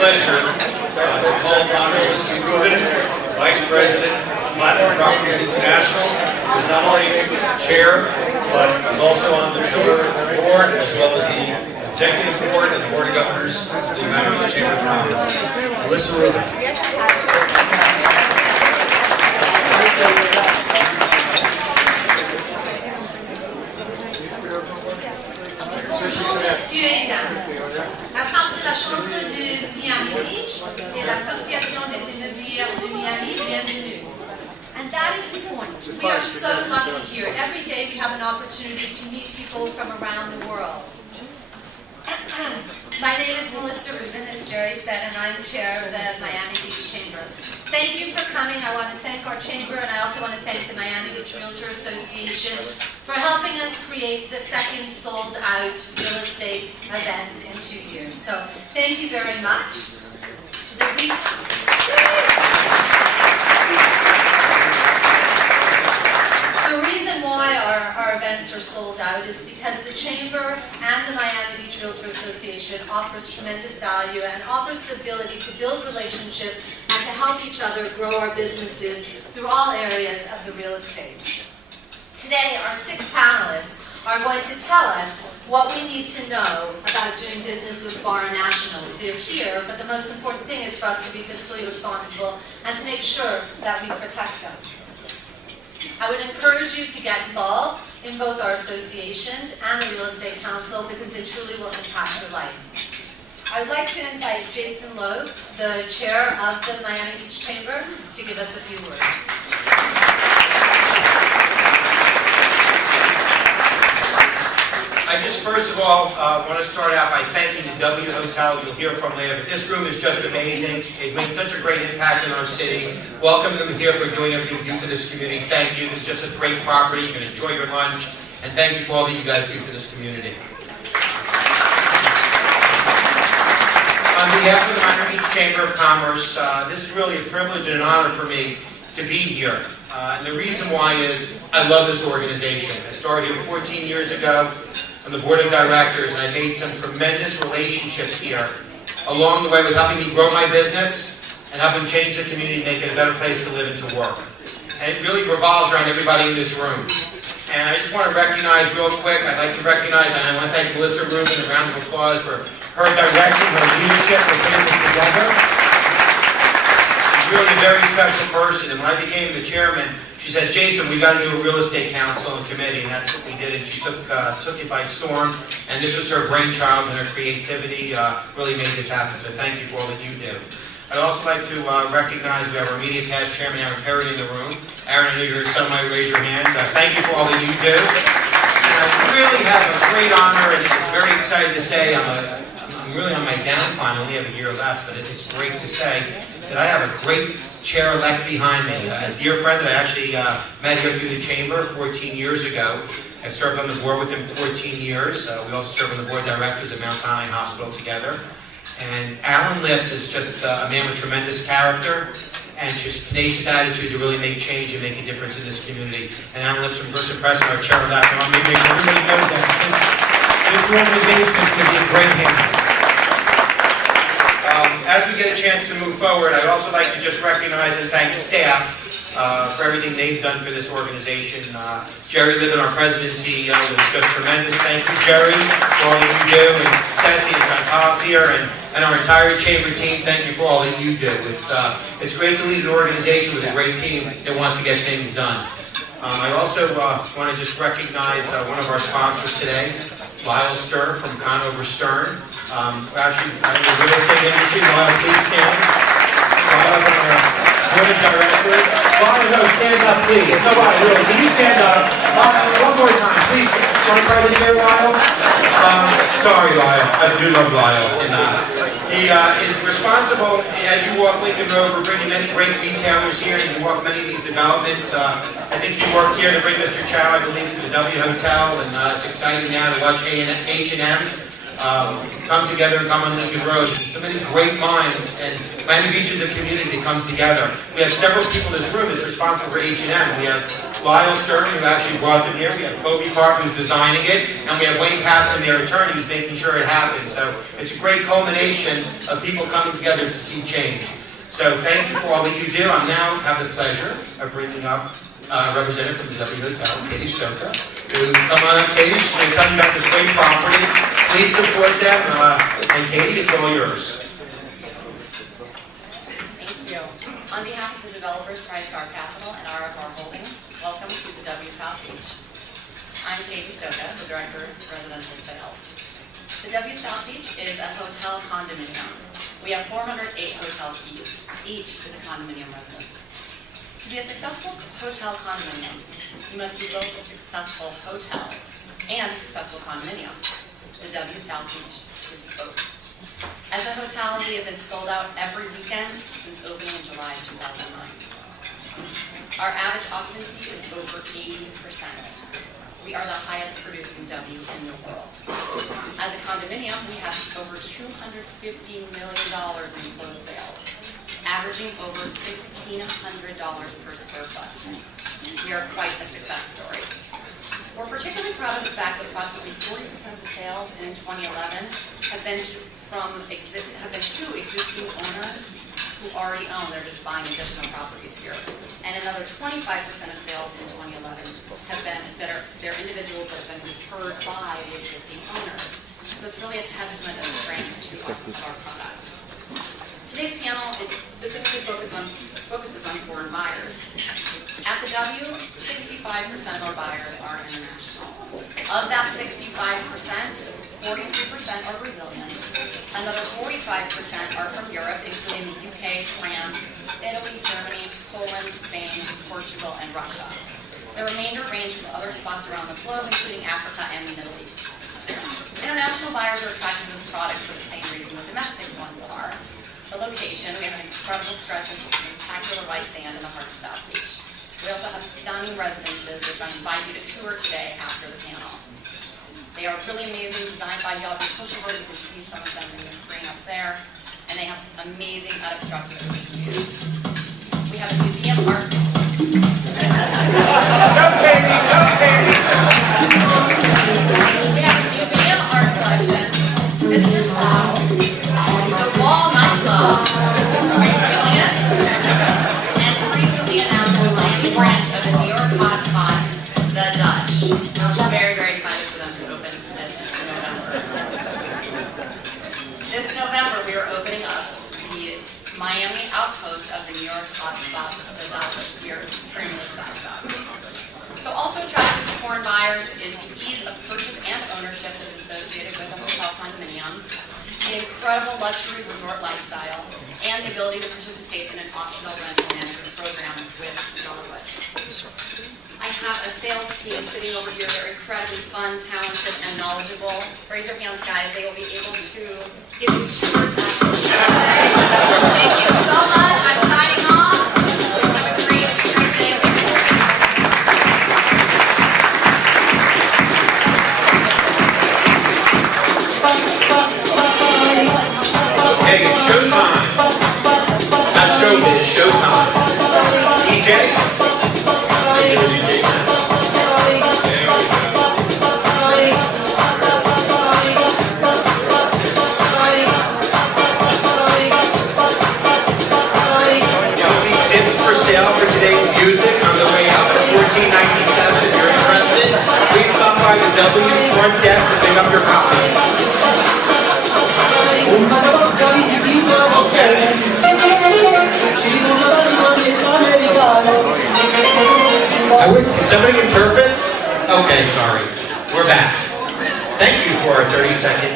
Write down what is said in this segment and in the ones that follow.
pleasure to call upon Melissa Rubin, Vice President, Platinum Properties International, who is not only chair, but is also on the Pillar Board, as well as the Executive Board and the Board of Governors of the Miami Beach Chamber of Commerce. Melissa Rubin. Bonjour messieurs et dames. La Chambre de la Chambre de Miami Beach et l'Association des immobiliers de Miami, bienvenue. And that is the point. We are so lucky here. Every day we have an opportunity to meet people from around the world. My name is Melissa Rubin, as Jerry said, and I'm chair of the Miami Beach Chamber. Thank you for coming. I want to thank our chamber, and I also want to thank the Miami Beach Realtor Association for helping us create the second sold-out real estate event in 2 years. So thank you very much. The reason why our events are sold out is because the Chamber and the Miami Beach Realtor Association offers tremendous value and offers the ability to build relationships and to help each other grow our businesses through all areas of the real estate. Today, our 6 panelists are going to tell us what we need to know about doing business with foreign nationals. They're here, but the most important thing is for us to be fiscally responsible and to make sure that we protect them. I would encourage you to get involved in both our associations and the Real Estate Council because it truly will impact your life. I would like to invite Jason Loeb, the chair of the Miami Beach Chamber, to give us a few words. I just first of all want to start out by thanking the W Hotel. You'll hear from later. But this room is just amazing. It's made such a great impact in our city. Welcome them here for doing everything you do for this community. Thank you. This is just a great property. You can enjoy your lunch. And thank you for all that you guys do for this community. On behalf of the Miami Beach Chamber of Commerce, this is really a privilege and an honor for me to be here. And the reason why is I love this organization. I started here 14 years ago on the board of directors, and I made some tremendous relationships here along the way with helping me grow my business and helping change the community, make it a better place to live and to work. And it really revolves around everybody in this room. And I just want to recognize real quick, I'd like to recognize, and I want to thank Melissa Rubin, a round of applause for her direction, her leadership, for putting this together. She's really a very special person, and when I became the chairman, she says, Jason, we got to do a real estate council and committee, and that's what we did, and she took it by storm, and this was her brainchild and her creativity really made this happen, so thank you for all that you do. I'd also like to recognize, we have our media past chairman, Aaron Perry, in the room. Aaron, I know you're son, might raise your hand. Thank you for all that you do. And I really have a great honor, and it's very excited to say, I'm really on my downtime. I only have a year left, but it's great to say that I have a great chair-elect behind me. A dear friend that I actually met here through the chamber 14 years ago. I've served on the board with him 14 years. We also serve on the board of directors at Mount Sinai Hospital together. And Alan Lips is just a man with tremendous character and just tenacious attitude to really make change and make a difference in this community. And Alan Lips, from First Impression, our chair-elect. I want to make sure everybody knows that this organization is going to be in great hands. As we get a chance to move forward, I'd also like to just recognize and thank staff for everything they've done for this organization. Jerry Libbin, our president and CEO, was just tremendous. Thank you, Jerry, for all that you do. And Ceci and John Collins here, and our entire chamber team, thank you for all that you do. It's great to lead an organization with a great team that wants to get things done. I also want to just recognize one of our sponsors today, Lyle Stern from Conover Stern. Actually, I'm in the real estate industry. Lyle, please stand. Lyle, our board of directors. Lyle, no, stand up, please. Nobody, really. Can you stand up? One more time, please. Want to try to chair, Lyle? Sorry, Lyle. I do love Lyle. And, he is responsible, as you walk Lincoln Road, for bringing many great retailers here, and you walk many of these developments. I think you worked here to bring Mr. Chow, I believe, to the W Hotel, and it's exciting now to watch H&M come together and come on Lincoln Road. There's so many great minds, and Miami Beach is a community that comes together. We have several people in this room that's responsible for H&M. We have Lyle Stern, who actually brought them here. We have Kobe Park, who's designing it, and we have Wayne Patton, their attorney, who's making sure it happens. So it's a great culmination of people coming together to see change. So thank you for all that you do. I now have the pleasure of bringing up a representative from the W Hotel, Katie Stoka. Come on up, Katie. She's going to tell you about this great property. Please support them. And Katie, it's all yours. Thank you. On behalf of the developers, TriStar Capital and RFR Holdings, welcome to the W South Beach. I'm Katie Stoka, the Director of Residential Sales. The W South Beach is a hotel condominium. We have 408 hotel keys. Each is a condominium residence. To be a successful hotel condominium, you must be both a successful hotel and a successful condominium. The W South Beach is both. As a hotel, we have been sold out every weekend since opening in July 2009. Our average occupancy is over 80%. We are the highest producing W in the world. As a condominium, we have over $250 million in closed sales, averaging over $1,600 per square foot. We are quite a success story. We're particularly proud of the fact that approximately 40% of the sales in 2011 have been to existing owners who already own. They're just buying additional properties here. And another 25% of sales in 2011 have been they're individuals that have been referred by the existing owners. So it's really a testament of strength to our product. Today's panel specifically focuses on foreign buyers. At the W, 65% of our buyers are international. Of that 65%, 43% are Brazilian. Another 45% are from Europe, including the UK, France, Italy, Germany, Poland, Spain, Portugal, and Russia. The remainder range from other spots around the globe, including Africa and the Middle East. International buyers are attracted to this product for the same reason the domestic ones are. The location, we have an incredible stretch of spectacular white sand in the heart of South Beach. We also have stunning residences, which I invite you to tour today after the panel. They are really amazing, designed by Yelp and Pushover. You can see some of them in the screen up there. And they have amazing unobstructed views. We have a museum art. We have a museum art collection. Mr. Clow, the Wall nightclub, Brilliant, and recently announced the Miami branch of the New York hotspot, The Dutch. I'm very, very excited for them to open this November. This November, we are opening up the Miami outpost of the New York hotspot, The Dutch. We are extremely excited about it. So also attractive to foreign buyers is the ease of purchase and ownership that is associated with a hotel condominium, the incredible luxury resort lifestyle, and the ability to participate in an optional rental management program with Starwood. I have a sales team sitting over here. They're incredibly fun, talented, and knowledgeable. Raise your hands, guys. They will be able to give you tours. Thank you so much. I'm signing off. Have a great day. Okay, it's showtime. Not showbiz, showtime. DJ? For today's music on the way out at 1497. If you're interested, please stop by the W front desk and pick up your copy. Can somebody interpret? Okay, sorry. We're back. Thank you for our 30-second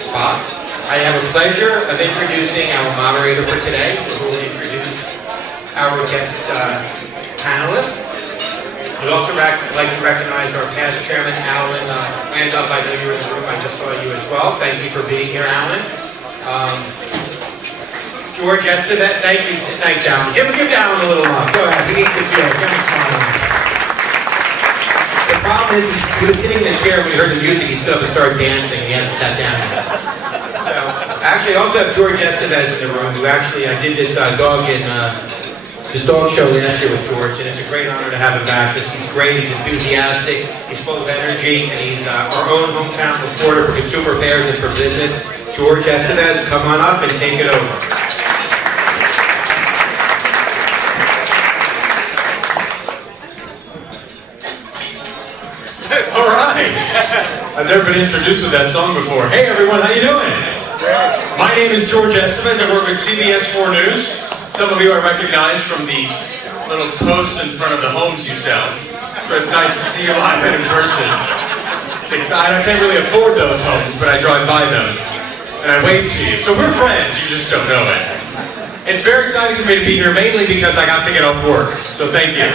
spot. I have a pleasure of introducing our moderator for today, who will introduce our guest panelists. I'd also like to recognize our past chairman, Alan Randolph. I know you were in the room. I just saw you as well. Thank you for being here, Alan. George Estevet, thank you. Thanks, Alan. Give Alan a little love. Go ahead. He needs to feel. Give him a smile. The problem is, he was sitting in the chair when he heard the music. He stood up and started dancing. He hasn't sat down yet. So, actually, I also have George Estevez in the room, who actually did this dog in his dog show last year with George, and it's a great honor to have him back because he's great, he's enthusiastic, he's full of energy, and he's our own hometown reporter for consumer affairs and for business. George Estevez, come on up and take it over. All right. I've never been introduced with that song before. Hey everyone, how you doing? My name is George Estevez. I work with CBS 4 News. Some of you I recognize from the little posts in front of the homes you sell. So it's nice to see you live and in person. It's exciting. I can't really afford those homes, but I drive by them and I wave to you. So we're friends, you just don't know it. It's very exciting for me to be here, mainly because I got to get off work. So thank you.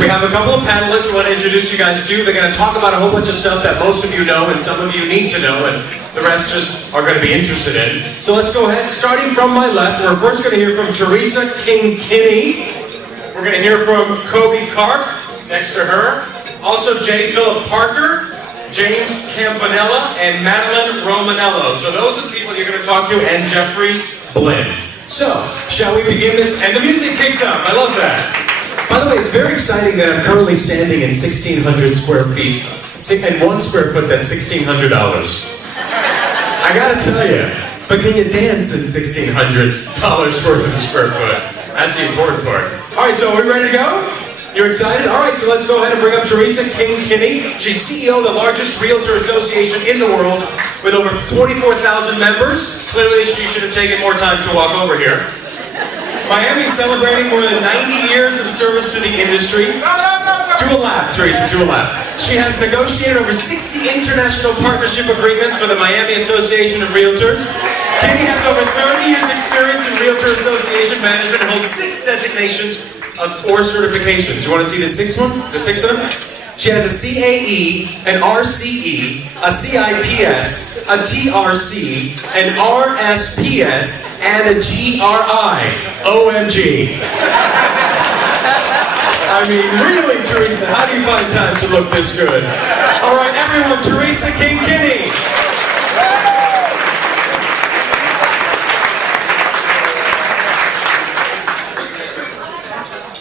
We have a couple of panelists who want to introduce you guys to. They're going to talk about a whole bunch of stuff that most of you know and some of you need to know and the rest just are going to be interested in. So let's go ahead. Starting from my left, we're first going to hear from Teresa King-Kinney. We're going to hear from Kobe Karp next to her. Also J. Philip Parker, James Campanella, and Madeline Romanello. So those are the people you're going to talk to, and Jeffrey Blinn. So, shall we begin this? And the music kicks up. I love that. By the way, it's very exciting that I'm currently standing in 1,600 square feet, and 1 square foot, that's $1,600. I gotta tell you, but can you dance in $1,600 worth of a square foot? That's the important part. All right, so are we ready to go? You're excited? All right, so let's go ahead and bring up Teresa King-Kinney. She's CEO of the largest realtor association in the world with over 44,000 members. Clearly, she should have taken more time to walk over here. Miami's celebrating more than 90 years of service to the industry. Do a lap, Teresa, do a lap. She has negotiated over 60 international partnership agreements for the Miami Association of Realtors. Kitty has over 30 years experience in Realtor Association management and holds 6 designations or certifications. You want to see the 6th one? The 6 of them? She has a CAE, an RCE, a CIPS, a TRC, an RSPS, and a GRI. OMG. I mean, really, Teresa, how do you find time to look this good? All right, everyone, Teresa King-Kinney.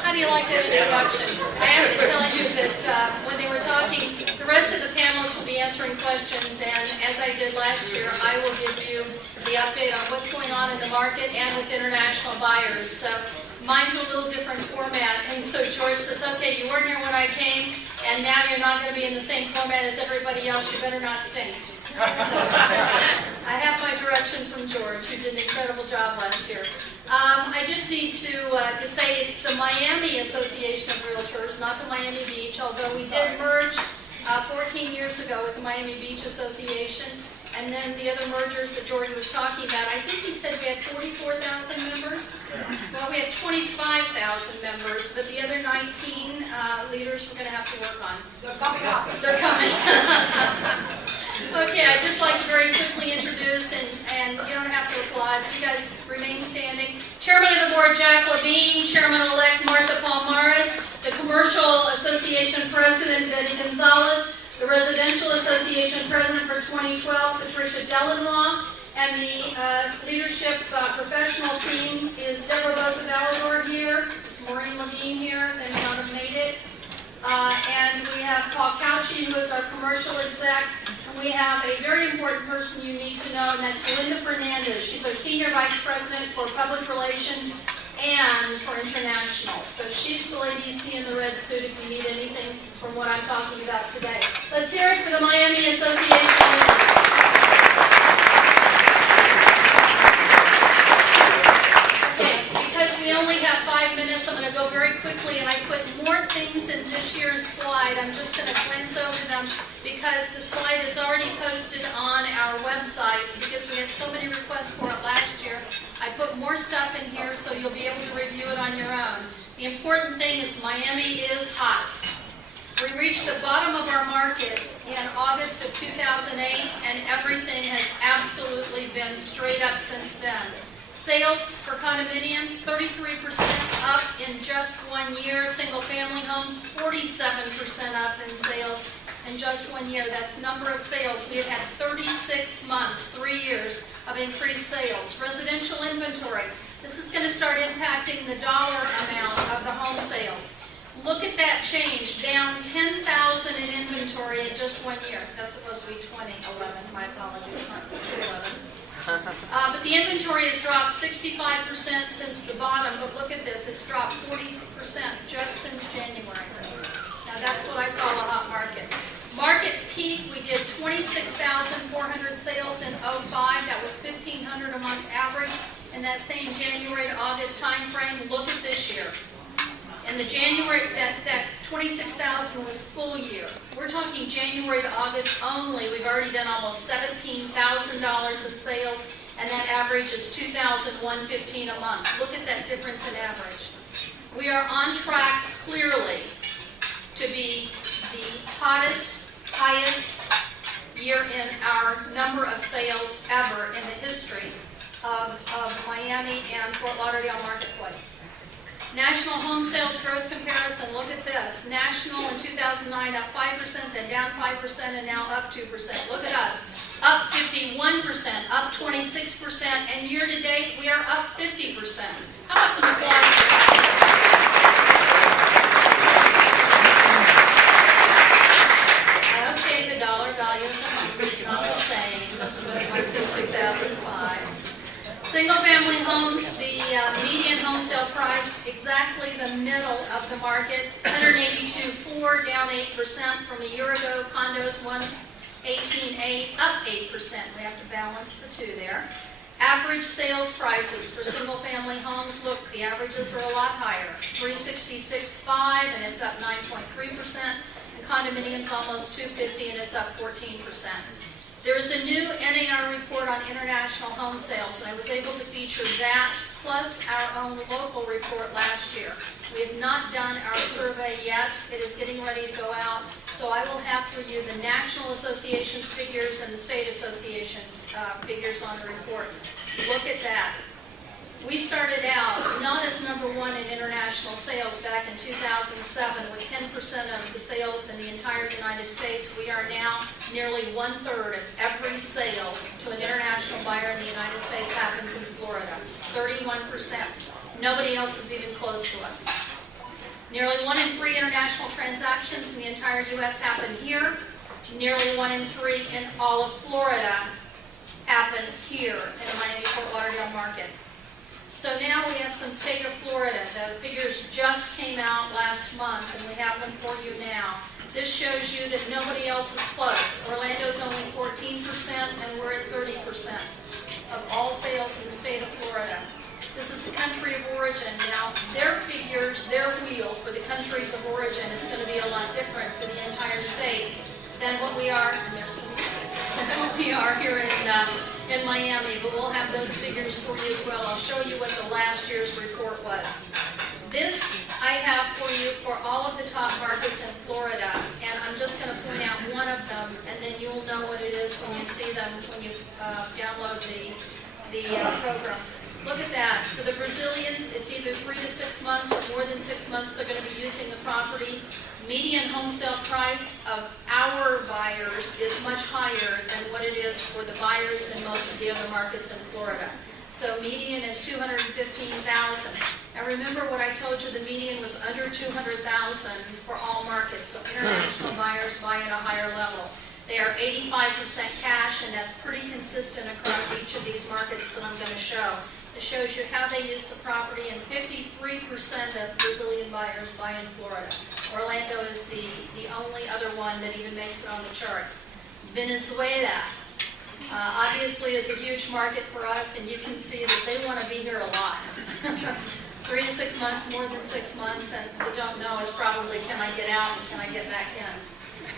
How do you like that introduction? I have to tell you that when they were talking, the rest of the panelists will be answering questions, and as I did last year, I will give you the update on what's going on in the market and with international buyers. So mine's a little different format, and so George says, okay, you weren't here when I came, and now you're not going to be in the same format as everybody else, you better not stink. So I have my direction from George, who did an incredible job last year. I just need to say it's the Miami Association of Realtors, not the Miami Beach, although we did merge 14 years ago with the Miami Beach Association, and then the other mergers that George was talking about. I think he said we had 44,000 members. Well, we have 25,000 members, but the other 19 leaders we're going to have to work on. They're coming up. They're coming. Okay, I'd just like to very quickly introduce, and you don't have to applaud, you guys remain standing. Chairman of the Board, Jack Levine. Chairman-elect, Martha Palmares. The Commercial Association President, Betty Gonzalez. The Residential Association President for 2012, Patricia Delanois. And the leadership professional team is Deborah Roosevelt here. It's Maureen Levine here, they may not have made it. And we have Paul Cauchy, who is our commercial exec. And we have a very important person you need to know, and that's Linda Fernandez. She's our Senior Vice President for Public Relations and for International. So she's the lady you see in the red suit if you need anything from what I'm talking about today. Let's hear it for the Miami Association. Because we only have 5 minutes, I'm going to go very quickly, and I put more things in this year's slide. I'm just going to glance over them because the slide is already posted on our website because we had so many requests for it last year. I put more stuff in here so you'll be able to review it on your own. The important thing is Miami is hot. We reached the bottom of our market in August of 2008, and everything has absolutely been straight up since then. Sales for condominiums, 33% up in just 1 year. Single-family homes, 47% up in sales in just 1 year. That's number of sales. We have had 36 months, 3 years, of increased sales. Residential inventory. This is going to start impacting the dollar amount of the home sales. Look at that change, down 10,000 in inventory in just 1 year. That's supposed to be 2011, my apologies, not 2011. But the inventory has dropped 65% since the bottom, but look at this, it's dropped 40% just since January. Now that's what I call a hot market. Market peak, we did 26,400 sales in 05, that was 1,500 a month average. In that same January to August time frame, look at this year. And the January, that 26,000 was full year. We're talking January to August only. We've already done almost $17,000 in sales, and that average is $2,115 a month. Look at that difference in average. We are on track clearly to be the hottest, highest year in our number of sales ever in the history of Miami and Fort Lauderdale marketplace. National home sales growth comparison, look at this. National in 2009 up 5%, then down 5%, and now up 2%. Look at us, up 51%, up 26%, and year to date we are up 50%. How about some applause? Okay, the dollar value of the homes is not the same. That's what it was in 2005. Single-family homes, the median home sale price, exactly the middle of the market, 182.4, down 8% from a year ago. Condos, 118.8, up 8%. We have to balance the two there. Average sales prices for single-family homes, look, the averages are a lot higher. 366.5, and it's up 9.3%. And condominiums, almost 250, and it's up 14%. There is a new NAR report on international home sales, and I was able to feature that plus our own local report last year. We have not done our survey yet. It is getting ready to go out, so I will have to review the National Association's figures and the State Association's figures on the report. Look at that. We started out not as #1 in international sales back in 2007 with 10% of the sales in the entire United States. We are now nearly 1/3 of every sale to an international buyer in the United States happens in Florida. 31%. Nobody else is even close to us. Nearly 1 in 3 international transactions in the entire U.S. happen here. Nearly 1 in 3 in all of Florida happen here in the Miami-Fort Lauderdale market. So now we have some state of Florida. The figures just came out last month, and we have them for you now. This shows you that nobody else is close. Orlando's only 14%, and we're at 30% of all sales in the state of Florida. This is the country of origin. Now, their figures, their wheel for the countries of origin is going to be a lot different for the entire state than what we are, and there's some music, than what we are here in Miami, but we'll have those figures for you as well. I'll show you what the last year's report was. This I have for you for all of the top markets in Florida, and I'm just going to point out one of them, and then you'll know what it is when you see them, when you download the program. Look at that. For the Brazilians, it's either 3 to 6 months or more than 6 months they're going to be using the property. Median home sale price of our buyers is much higher than what it is for the buyers in most of the other markets in Florida. So median is $215,000. Now remember what I told you, the median was under $200,000 for all markets. So international buyers buy at a higher level. They are 85% cash, and that's pretty consistent across each of these markets that I'm going to show. It shows you how they use the property, and 53% of Brazilian buyers buy in Florida. Orlando is the only other one that even makes it on the charts. Venezuela obviously is a huge market for us, and you can see that they want to be here a lot. 3 to 6 months, more than 6 months, and the don't know is probably, can I get out and can I get back in?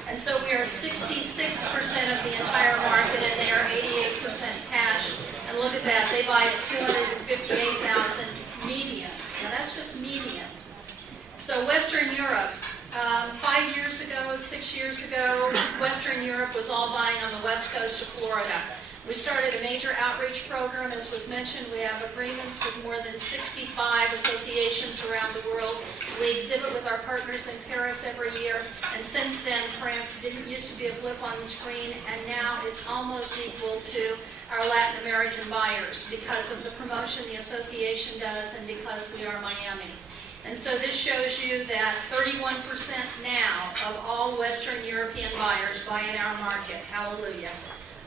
And so we are 66% of the entire market, and they are 88% cash. And look at that, they buy at $258,000 median. Now that's just median. So Western Europe, 5 years ago, 6 years ago, Western Europe was all buying on the west coast of Florida. We started a major outreach program. As was mentioned, we have agreements with more than 65 associations around the world. We exhibit with our partners in Paris every year, and since then, France didn't used to be a blip on the screen, and now it's almost equal to our Latin American buyers because of the promotion the association does and because we are Miami. And so this shows you that 31% now of all Western European buyers buy in our market. Hallelujah.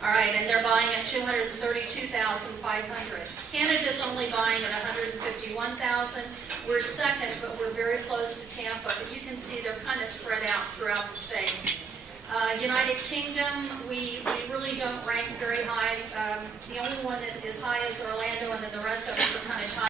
All right, and they're buying at $232,500. Canada's only buying at $151,000. We're second, but we're very close to Tampa. But you can see they're kind of spread out throughout the state. United Kingdom, we really don't rank very high. The only one that is high is Orlando, and then the rest of us are kind of tied.